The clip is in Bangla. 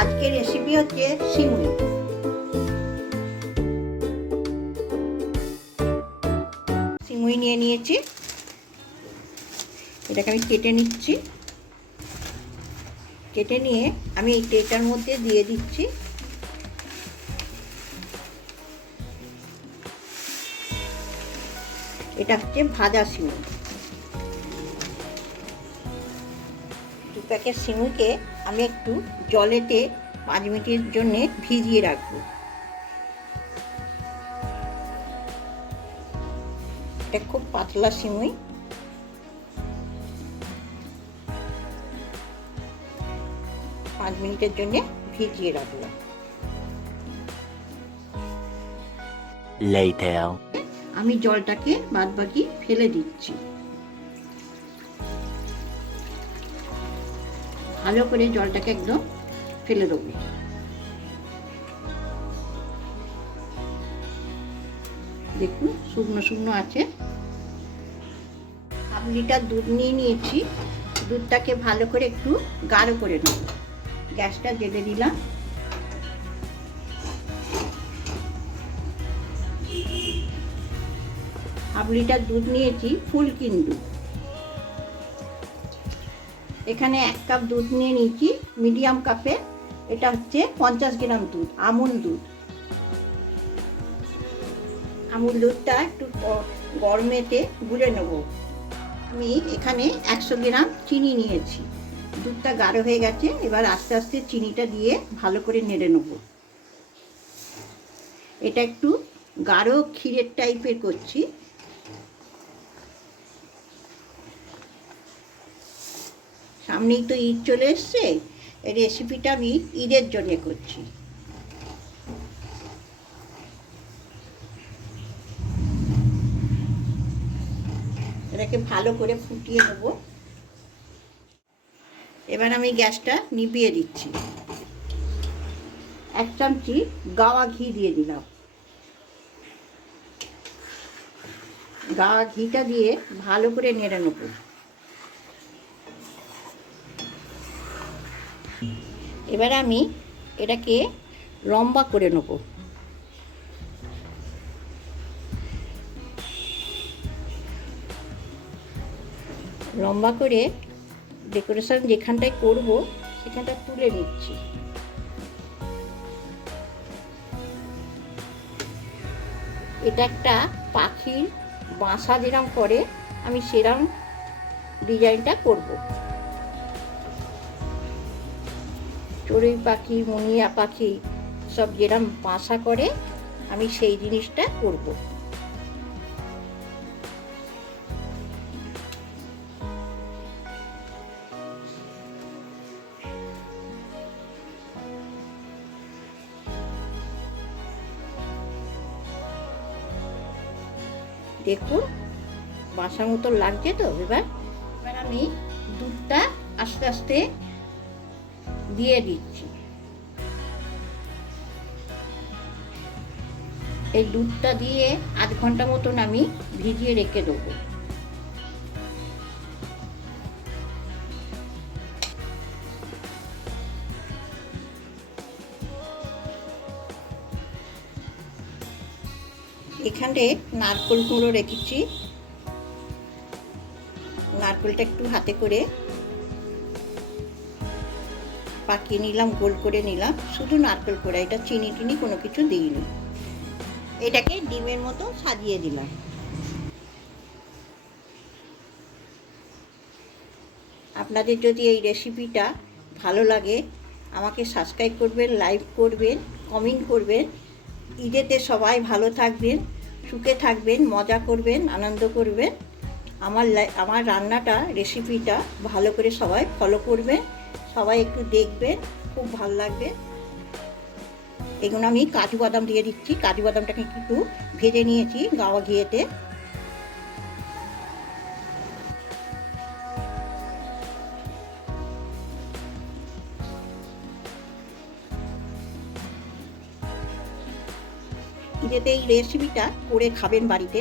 আজকের রেসিপি হচ্ছে সিমুই। সিমুই নিয়ে নিয়েছি, এটাকে আমি কেটে নিচ্ছি। কেটে নিয়ে আমি এই ট্রেটার মধ্যে দিয়ে দিচ্ছি। এটা হচ্ছে ভাজা সিমুই। 2 প্যাকেট সিমুইকে আমি একটু জলেতে 5 মিনিটের জন্য ভিজিয়ে রাখবো। এটা খুব পাতলা সিমুই। পাঁচ মিনিটের জন্য ভিজিয়ে রাখলাম। আমি জলটাকে বাদবাকি ফেলে দিচ্ছি। ভালো করে জলটাকে একদম ফেলে দেবো। দেখুন শুকনো শুকনো আছে। 1/2 লিটার দুধ নিয়ে নিয়েছি। দুধটাকে ভালো করে একটু গাঢ় করে নেব। গ্যাসটা জ্বেলে দিলাম। হাফ লিটার দুধ নিয়েছি, ফুল ক্রিম দুধ। এখানে 1 কাপ দুধ নিয়ে নিয়েছি মিডিয়াম কাপে। এটা হচ্ছে 50 গ্রাম দুধ, আমুল দুধ। আমুল দুধটা একটু গরমেতে গুলে নেব। আমি এখানে 100 গ্রাম চিনি নিয়েছি। দুধটা গাঢ় হয়ে গেছে, এবার আস্তে আস্তে চিনিটা দিয়ে ভালো করে নেড়ে নেব। এটা একটু গাঢ় ক্ষীরের টাইপের করছি। সামনেই তো ঈদ চলে এসছে, এই রেসিপিটা আমি ঈদের জন্য করছি। এটাকে ভালো করে ফুটিয়ে নেব। এবার আমি গ্যাসটা নিভিয়ে দিচ্ছি। 1 চামচি গাওয়া ঘি দিয়ে দিলাম। গাওয়া ঘিটা দিয়ে ভালো করে নেড়ে নেব। এবার আমি এটাকে লম্বা করে নেব। লম্বা করে ডেকোরেশন যেখানটায় করব সেখানটা তুলে নিচ্ছি। এটা একটা পাখির বাসা যেরকম করে আমি সেরকম ডিজাইনটা করব। চড়ুই পাখি, মুনিয়া পাখি সব যেরকম বাসা করে আমি সেই জিনিসটা করব। দেখুন বাসার মতো লাগছে তো। এবার আমি দুধটা আস্তে আস্তে দিয়ে দিচ্ছি। এই দুধটা দিয়ে আধ ঘন্টা মতন আমি ভিজিয়ে রেখে দেবো। এখানে নারকেল গুঁড়ো রেখেছি। নারকেলটা একটু হাতে করে পাকিয়ে নিলাম, গোল করে নিলাম। শুধু নারকেল কোড়া, এটা চিনি টিনি কোনো কিছু দিইনি। এটাকে ডিমের মতো সাজিয়ে দিলাম। আপনাদের যদি এই রেসিপিটা ভালো লাগে আমাকে সাবস্ক্রাইব করবেন, লাইক করবেন, কমেন্ট করবেন। ঈদেতে সবাই ভালো থাকবেন, সুখে থাকবেন, মজা করবেন, আনন্দ করবেন। আমার রান্নাটা, রেসিপিটা ভালো করে সবাই ফলো করবেন। সবাই একটু দেখবেন, খুব ভালো লাগবে। এগুলো আমি কাজু বাদাম দিয়ে দিচ্ছি। কাজু বাদামটাকে একটু ভেজে নিয়েছি গাওয়া ঘিয়েতে। ঈদেতে এই রেসিপিটা করে খাবেন বাড়িতে।